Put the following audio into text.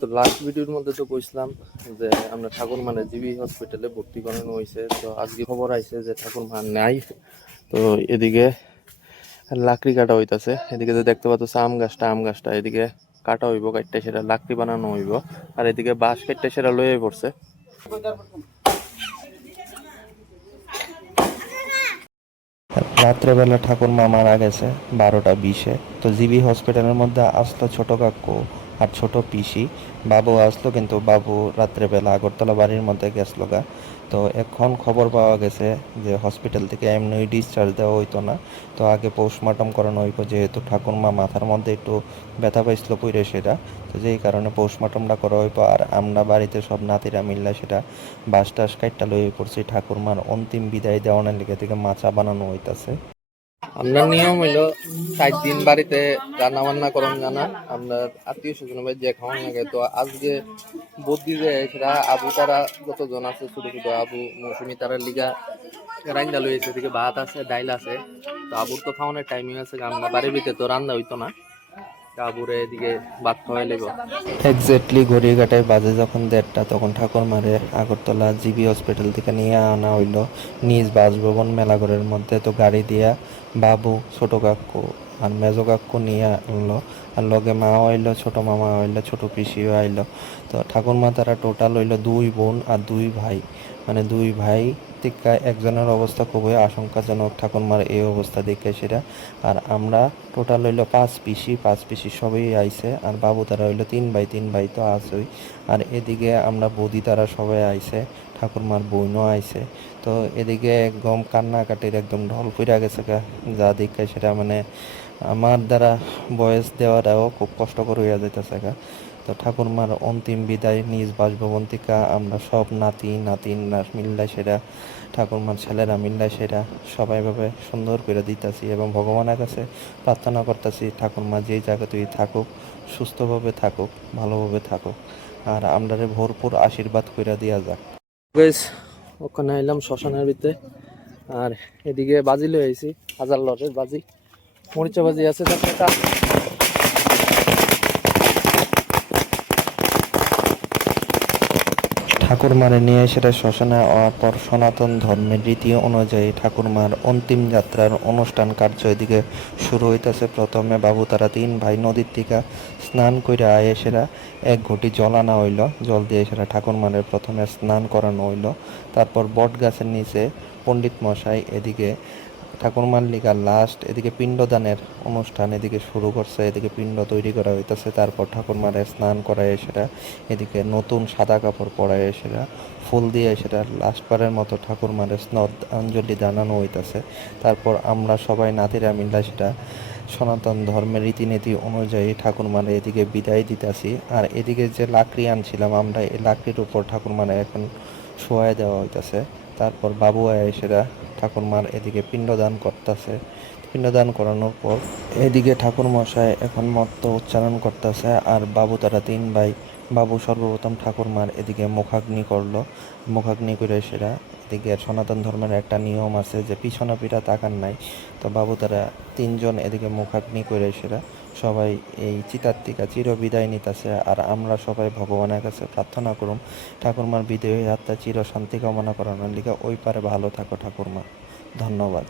তো লাস্ট ভিডিওর মধ্যে তো কইছিলাম যে আমরা ঠাকুরমার জিবি হসপিটালে ভর্তি করানো হয়েছে। তো আজকে খবর আইছে যে ঠাকুরমা নাই। তো এদিকে লাকড়ি কাটা হইতাছে, এদিকে যে দেখতে পাচ্ছ আম গাছটা এদিকে কাটা হইব, কাটতে সেটা লাকড়ি বানানো হইব। আর এদিকে বাঁশ কাটতে সেটা লয়ে পড়ছে। রাত্রেবেলা ঠাকুরমা মারা গেছে 12টা 20-এ। তো জিবি হসপিটালের মধ্যে আসলো ছোট কাকু আর ছোট পিসি। বাবু আসলো, কিন্তু বাবু রাত্রেবেলা আগরতলা বাড়ির মধ্যে গেছিল গা। তো এখন খবর পাওয়া গেছে যে হসপিটাল থেকে এমনি ডিসচার্জ দেওয়া হইতো না, তো আগে পোস্টমর্টম করানো হইব, যেহেতু ঠাকুরমা মাথার মধ্যে একটু ব্যথা পাইছিল পুইরে সেটা। তো যেই কারণে পোস্টমর্টমটা করা হইব। আর আমরা বাড়িতে সব নাতিরা মিললা সেটা বাঁশ টাস কাইটটা লইয়া পড়ছি ঠাকুরমার অন্তিম বিদায় দেওয়ানোর লিগে থেকে মাচা বানানো হইতাছে। আমরা নিয়ম হইলো 4 দিন বাড়িতে রান্না বান্না করন জানা, আমরা আত্মীয় স্বজন যে খাওয়ান লাগে। তো আজকে বুদ্ধি যে সেটা আবু তারা যতজন আছে ছোট ছোট আবু মৌসুমি তারার লিগা রান্না লইছে, এদিকে ভাত আছে ডাইল আছে। তো আবুর তো খাওয়ানোর টাইমিং আছে, আমরা বাড়ির ভিতরে তো রান্না হইতো না, আবুরে এদিকে ভাত খাওয়াই লাগবে। এক্স্যাক্টলি ঘড়ি কাটায় বাজে যখন 1:30, তখন ঠাকুরমারে আগরতলা জিবি হসপিটাল থেকে নিয়ে আনা হইল নিজ বাসভবন মেলাঘরের মধ্যে। তো গাড়ি দিয়া বাবু, ছোট কাকু আর মেজো কাকু নিয়ে আনলো, আর লগে মাও আইলো, ছোট মামা আইলো, ছোট পিসিও আইলো। তো ঠাকুরমা তারা টোটাল হইলো 2 বোন আর 2 ভাই, মানে 2 ভাই থেকে একজনের অবস্থা খুবই আশঙ্কাজনক ঠাকুরমার এই অবস্থা দেখে সেটা। আর আমরা টোটাল হইলো 5 পিসি সবই আইছে। আর বাবু তারা হইলো 3 ভাই তো আছেই। আর এদিকে আমরা বৌদি তারা সবাই আইছে, ঠাকুরমার বোনও আইছে। তো এদিকে একদম কান্নাকাটির একদম ঢল পইরা গেছে যা দেখে সেটা, মানে আমার দ্বারা বয়স দেওয়াটাও খুব কষ্টকর হইয়া যাইতেছে তো ঠাকুরমার অন্তিম বিদায় নিজ বাসভবন থেকে আমরা সব নাতিন মিল্লা সেটা, ঠাকুরমার ছেলেরা মিল্লা সেটা সবাই ভাবে সুন্দর করে দিতেছি এবং ভগবানের কাছে প্রার্থনা করতেছি ঠাকুরমা যেই জায়গাতেই থাকুক, সুস্থভাবে থাকুক, ভালোভাবে থাকুক, আর আমরারে ভরপুর আশীর্বাদ করে দিয়া যাক। ওখানে এলাম শ্মশানের ভিতরে, আর এদিকে বাজি লয়ে আইছি, হাজার লটের বাজি, মরিচা বাজি আছে। ঠাকুরমারে নিয়ে সেটা শ্মশানে হওয়ার পর সনাতন ধর্মের রীতি অনুযায়ী ঠাকুরমার অন্তিম যাত্রার অনুষ্ঠান কার্য এদিকে শুরু হইতেছে। প্রথমে বাবু তারা 3 ভাই নদীর থেকে স্নান করে আয়ে সেরা 1 ঘটি জল আনা হইল, জল দিয়ে সেটা ঠাকুরমারে প্রথমে স্নান করানো হইল। তারপর বট গাছের নিচে পণ্ডিত মশাই এদিকে ঠাকুরমার লিগা লাস্ট এদিকে পিণ্ডদানের অনুষ্ঠান এদিকে শুরু করছে, এদিকে পিণ্ড তৈরি করা হইতেছে। তারপর ঠাকুরমারে স্নান করায় সেটা এদিকে নতুন সাদা কাপড় পরায় সেটা ফুল দিয়ে সেটা লাস্টবারের মতো ঠাকুরমারে শ্রদ্ধাঞ্জলি জানানো হইতেছে। তারপর আমরা সবাই নাতিরা মিল্লা সেটা সনাতন ধর্মের রীতিনীতি অনুযায়ী ঠাকুরমারে এদিকে বিদায় দিতেছি। আর এদিকে যে লাকড়ি আনছিলাম আমরা, এই লাকড়ির উপর ঠাকুরমারে এখন শোয়াই দেওয়া হইতেছে। তারপর বাবু সেটা ঠাকুরমার এদিকে পিণ্ডদান করতেছে। পিণ্ডদান করানোর পর এদিকে ঠাকুর মশাই এখন মত্ত উচ্চারণ করতেছে, আর বাবু তারা 3 ভাই, বাবু সর্বপ্রথম ঠাকুরমার এদিকে মুখাগ্নি করলো। মুখাগ্নি করে সেটা এদিকে সনাতন ধর্মের একটা নিয়ম আছে যে পিছনে পিঠা তাকান নাই। তো বাবু তারা 3জন এদিকে মুখাগ্নি করে সেটা সবাই এই চিতাত্তিকা চির বিদায় নিতেছে। আর আমরা সবাই ভগবানের কাছে প্রার্থনা করুম ঠাকুরমার বিদেহী আত্মা চির শান্তি কামনা করানোর লিগে ওই পারে ভালো থাকো ঠাকুরমা। ধন্যবাদ।